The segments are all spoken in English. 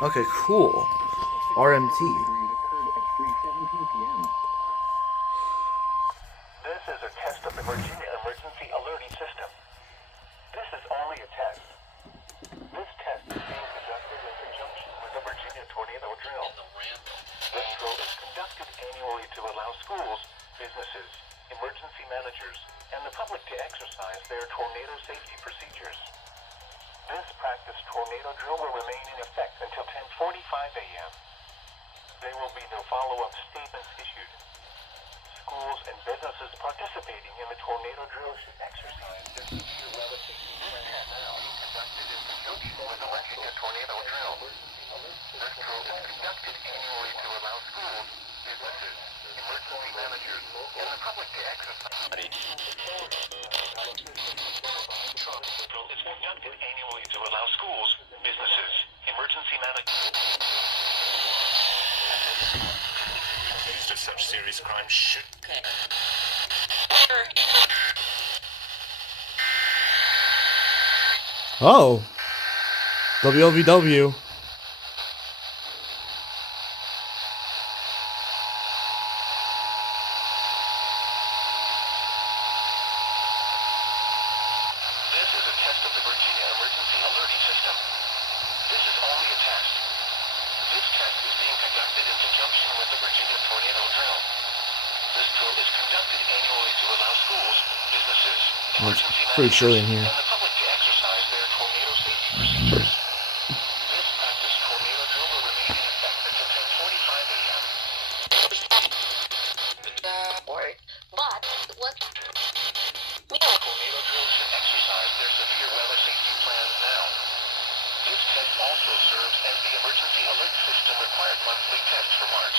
Okay, cool. RMT. This is a test of the Virginia Emergency Alerting System. This is only a test. This test is being conducted in conjunction with the Virginia Tornado Drill. This drill is conducted annually to allow schools, businesses, emergency managers, and the public to exercise their tornado safety procedures. This practice tornado drill will remain in effect until 10:45 a.m. There will be no follow-up statements issued. Schools and businesses participating in the tornado drill should exercise their severe weather safety plans now, conducted in conjunction with the Virginia Tornado Drill. This drill is conducted annually to allow schools, businesses, emergency managers, and the public to exercise. It's conducted annually to allow schools, businesses, emergency managers. Such serious crimes should. Oh. WLVW. This is a test of the Virginia Emergency Alerting System. This is only a test. This test is being conducted in conjunction with the Virginia Tornado Drill. This drill is conducted annually to allow schools, businesses, emergency Pretty chilly in managers, here. and the public to exercise their tornado safety procedures. This practice tornado drill will remain in effect until 10:45 a.m. Tornado drills should exercise their severe weather safety plans now. This test also serves as the emergency alert system required monthly test for March.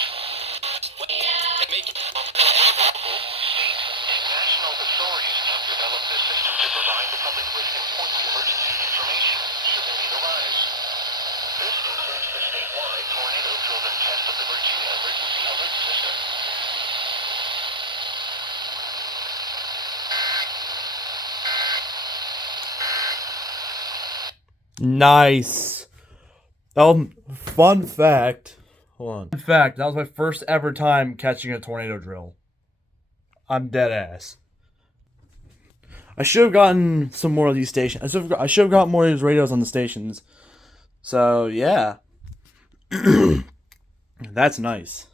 State and national authorities have developed this system to provide the public with important emergency information should the need arise. This includes the statewide tornado-driven test of the Virginia Emergency Alert System. Nice. Fun fact. Hold on. Fun fact, that was my first ever time catching a tornado drill. I'm dead ass. I should have gotten some more of these stations. I should have got more of these radios on the stations. So, yeah. That's nice.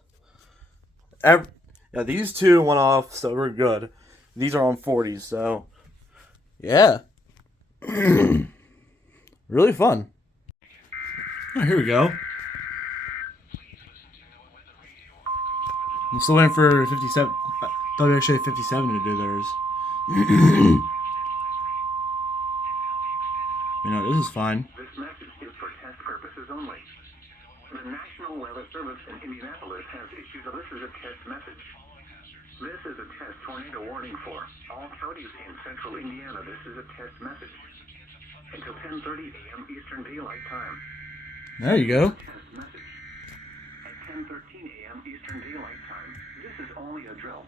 Yeah, these two went off, so we're good. These are on 40s, so yeah. Really fun. Oh, here we go. I'm still waiting for 57. WHA 57 to do theirs. You know, this is fine. This message is for test purposes only. The National Weather Service in Indianapolis has issued this as a test message. This is a test tornado warning for all counties in central Indiana. This is a test message. Until 10:30 a.m. Eastern Daylight Time. There you go. Test message. At 10:13 a.m. Eastern Daylight Time. This is only a drill.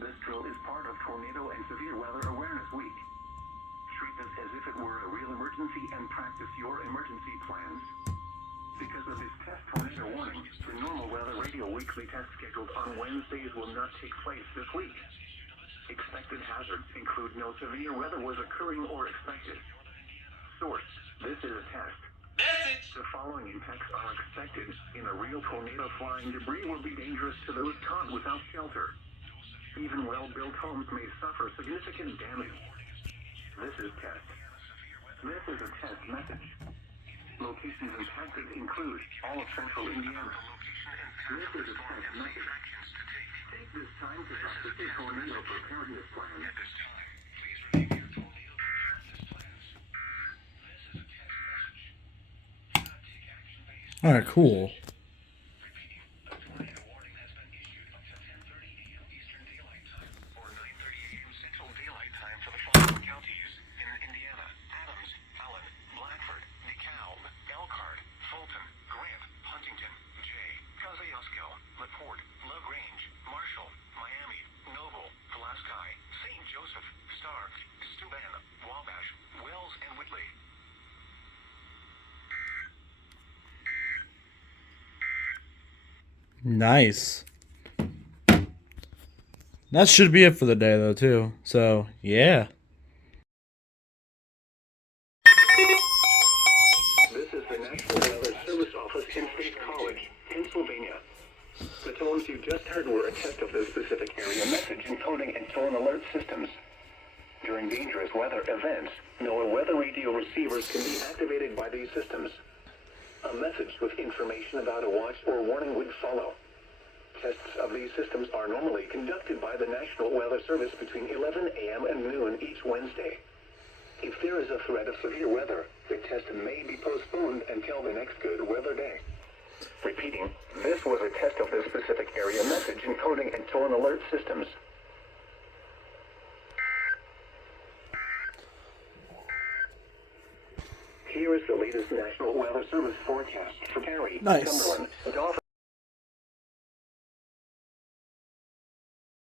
This drill is part of Tornado and Severe Weather Awareness Week. Treat this as if it were a real emergency and practice your emergency plans. Because of this test tornado warning, the normal weather radio weekly test scheduled on Wednesdays will not take place this week. Expected hazards include no severe weather was occurring or expected. Source: this is a test. Message. The following impacts are expected. In a real tornado, flying debris will be dangerous to those caught without shelter. Even well-built homes may suffer significant damage. This is test. This is a test message. Locations impacted include all of central Indiana. This is a test message. Take this time to practice your tornado preparedness plan. At this time, please review your tornado preparedness plans. This is a test message. Do not take action based. Alright, cool. Repeating, a tornado warning has been issued until 10:30 a.m. Eastern Daylight Time or 9:30 a.m. Central Daylight Time for the following counties in Indiana: Adams, Allen, Blanford, DeKalb, Elkhart, Fulton, Grant, Huntington, Jay, Kosciuszko, LaPorte, LaGrange, Marshall, Miami, Noble, Pulaski, St. Joseph, Stark, Steuben, Wabash, Wells, and Whitley. Nice. That should be it for the day, though, too. So, yeah. This is the National Weather Service Office in State College, Pennsylvania. The tones you just heard were a test of the specific area message encoding and tone alert systems. During dangerous weather events, NOAA weather radio receivers can be activated by these systems. A message with information about a watch or warning would follow. Tests of these systems are normally conducted by the National Weather Service between 11 a.m. and noon each Wednesday. If there is a threat of severe weather, the test may be postponed until the next good weather day. Repeating, this was a test of the specific area message encoding and tone alert systems. Here is the latest National Weather Service forecast for Cary, Nice. Cumberland, Dauphin.